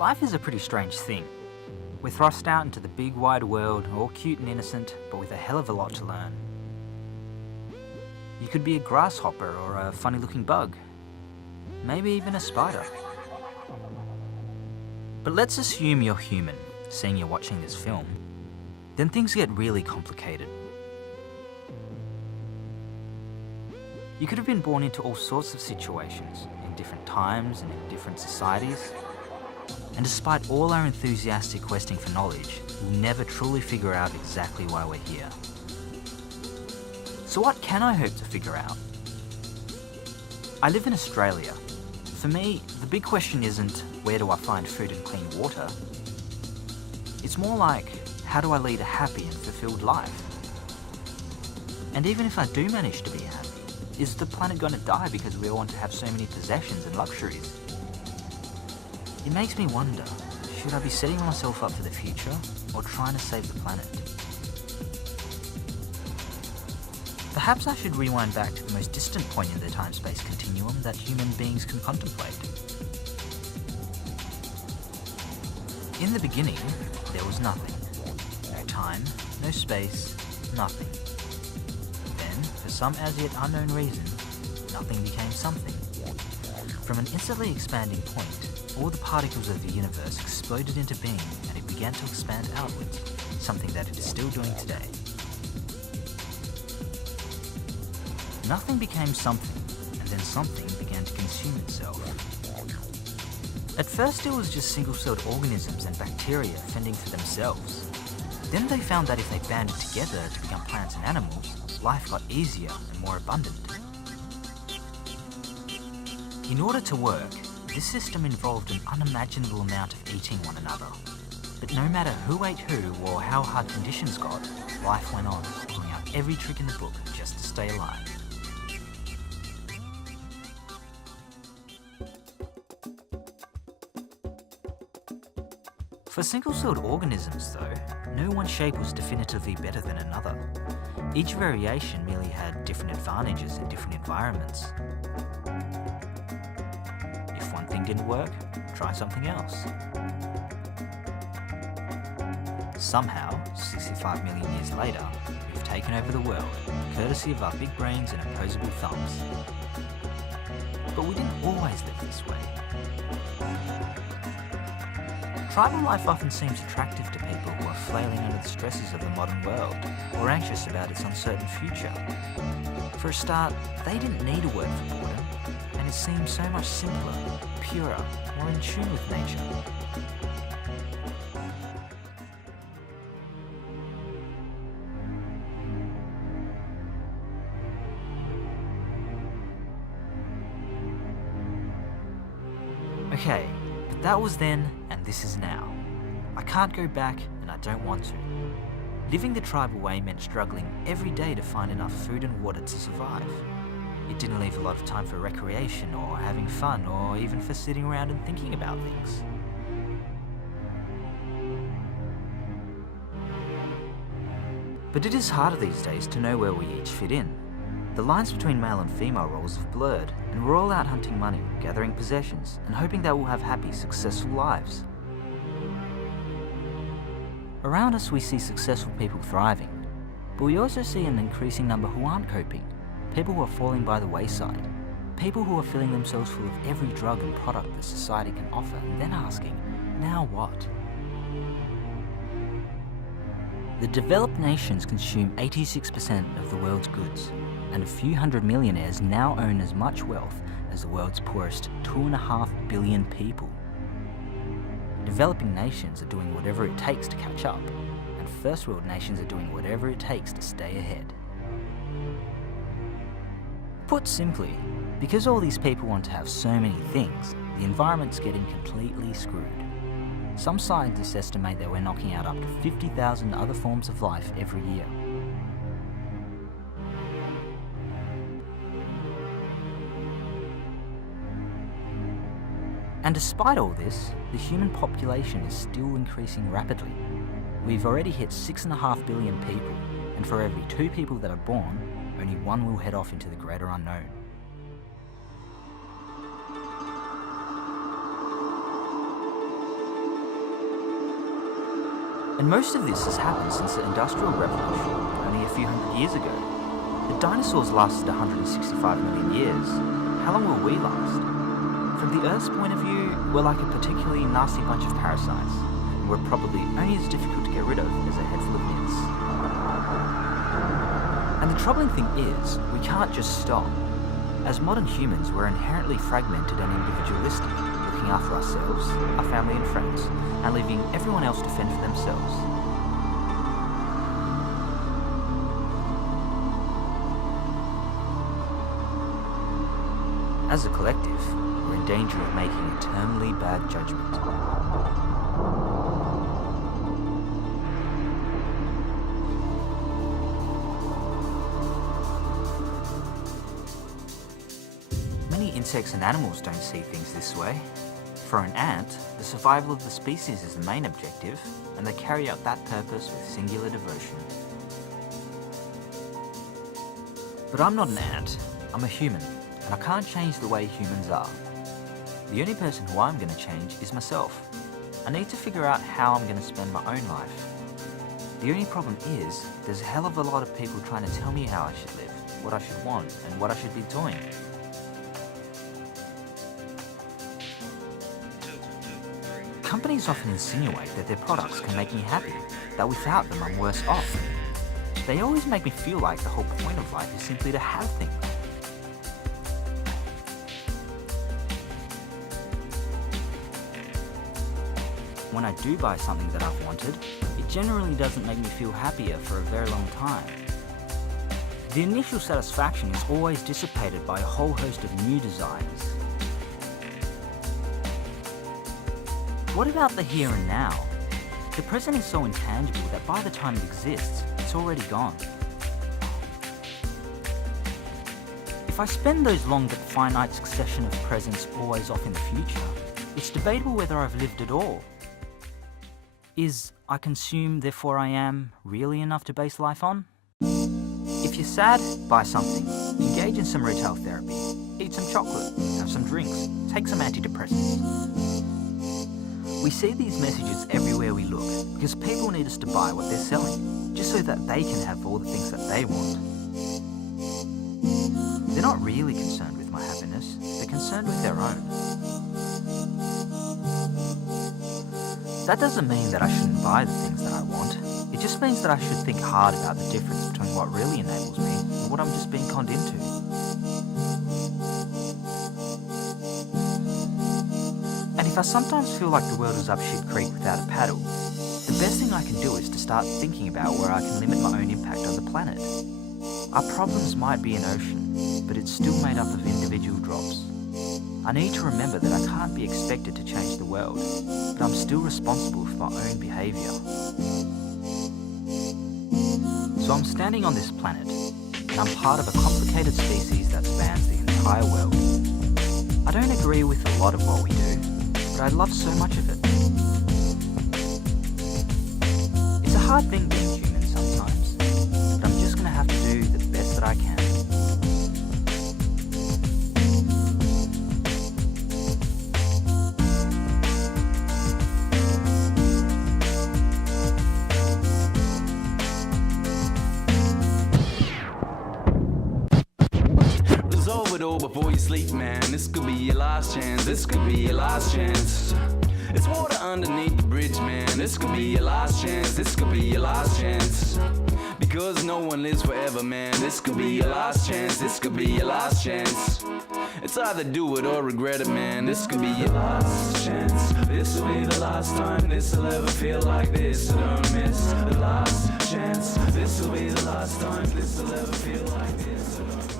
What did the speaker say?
Life is a pretty strange thing. We're thrust out into the big wide world, all cute and innocent, but with a hell of a lot to learn. You could be a grasshopper or a funny looking bug. Maybe even a spider. But let's assume you're human, seeing you're watching this film. Then things get really complicated. You could have been born into all sorts of situations, in different times and in different societies. And despite all our enthusiastic questing for knowledge, we'll never truly figure out exactly why we're here. So what can I hope to figure out? I live in Australia. For me, the big question isn't where do I find food and clean water? It's more like, how do I lead a happy and fulfilled life? And even if I do manage to be happy, is the planet going to die because we all want to have so many possessions and luxuries? It makes me wonder, should I be setting myself up for the future or trying to save the planet? Perhaps I should rewind back to the most distant point in the time-space continuum that human beings can contemplate. In the beginning, there was nothing. No time, no space, nothing. Then, for some as yet unknown reason, nothing became something. From an instantly expanding point, all the particles of the universe exploded into being and it began to expand outwards, something that it is still doing today. Nothing became something, and then something began to consume itself. At first it was just single-celled organisms and bacteria fending for themselves. Then they found that if they banded together to become plants and animals, life got easier and more abundant. In order to work, this system involved an unimaginable amount of eating one another. But no matter who ate who or how hard conditions got, life went on, pulling out every trick in the book just to stay alive. For single-celled organisms though, no one shape was definitively better than another. Each variation merely had different advantages in different environments. If one thing didn't work, try something else. Somehow, 65 million years later, we've taken over the world, courtesy of our big brains and opposable thumbs. But we didn't always live this way. Tribal life often seems attractive to people who are flailing under the stresses of the modern world, or anxious about its uncertain future. For a start, they didn't need a word for boredom, and it seemed so much simpler, purer, more in tune with nature. Okay, but that was then, and this is now. I can't go back, and I don't want to. Living the tribal way meant struggling every day to find enough food and water to survive. It didn't leave a lot of time for recreation, or having fun, or even for sitting around and thinking about things. But it is harder these days to know where we each fit in. The lines between male and female roles have blurred, and we're all out hunting money, gathering possessions, and hoping that we'll have happy, successful lives. Around us we see successful people thriving, but we also see an increasing number who aren't coping, people who are falling by the wayside, people who are filling themselves full of every drug and product that society can offer and then asking, now what? The developed nations consume 86% of the world's goods, and a few hundred millionaires now own as much wealth as the world's poorest 2.5 billion people. Developing nations are doing whatever it takes to catch up, and first world nations are doing whatever it takes to stay ahead. Put simply, because all these people want to have so many things, the environment's getting completely screwed. Some scientists estimate that we're knocking out up to 50,000 other forms of life every year. And despite all this, the human population is still increasing rapidly. We've already hit 6.5 billion people, and for every 2 people that are born, only 1 will head off into the greater unknown. And most of this has happened since the Industrial Revolution, only a few hundred years ago. The dinosaurs lasted 165 million years. How long will we last? From the Earth's point of view, we're like a particularly nasty bunch of parasites, and we're probably only as difficult to get rid of as a head full of nits. And the troubling thing is, we can't just stop. As modern humans, we're inherently fragmented and individualistic, looking after ourselves, our family and friends, and leaving everyone else to fend for themselves. As a collective, we're in danger of making a terminally bad judgment. Many insects and animals don't see things this way. For an ant, the survival of the species is the main objective, and they carry out that purpose with singular devotion. But I'm not an ant, I'm a human, and I can't change the way humans are. The only person who I'm going to change is myself. I need to figure out how I'm going to spend my own life. The only problem is, there's a hell of a lot of people trying to tell me how I should live, what I should want, and what I should be doing. Companies often insinuate that their products can make me happy, that without them I'm worse off. They always make me feel like the whole point of life is simply to have things. When I do buy something that I've wanted, it generally doesn't make me feel happier for a very long time. The initial satisfaction is always dissipated by a whole host of new desires. What about the here and now? The present is so intangible that by the time it exists, it's already gone. If I spend those long but finite succession of presents always off in the future, it's debatable whether I've lived at all. Is I consume, therefore I am, really enough to base life on? If you're sad, buy something. Engage in some retail therapy. Eat some chocolate. Have some drinks. Take some antidepressants. We see these messages everywhere we look because people need us to buy what they're selling, just so that they can have all the things that they want. They're not really concerned with my happiness, they're concerned with their own. That doesn't mean that I shouldn't buy the things that I want. It just means that I should think hard about the difference between what really enables me and what I'm just being conned into. And if I sometimes feel like the world is up shit creek without a paddle, the best thing I can do is to start thinking about where I can limit my own impact on the planet. Our problems might be an ocean, but it's still made up of individual drops. I need to remember that I can't be expected to change the world, but I'm still responsible for my own behaviour. So I'm standing on this planet, and I'm part of a complicated species that spans the entire world. I don't agree with a lot of what we do, but I love so much of it. It's a hard thing being human sometimes, but I'm just going to have to do the best that I can. Resolve it all before you sleep, man. This could be your last chance. This could be your last chance. It's water underneath the bridge, man. This could be your last chance. This could be your last chance. Because no one lives forever, man. This could be your last chance. This could be your last chance. It's either do it or regret it, man. This could be your last chance. This will be the last time this will ever feel like this. So don't miss the last chance. This will be the last time this will ever feel like this. So don't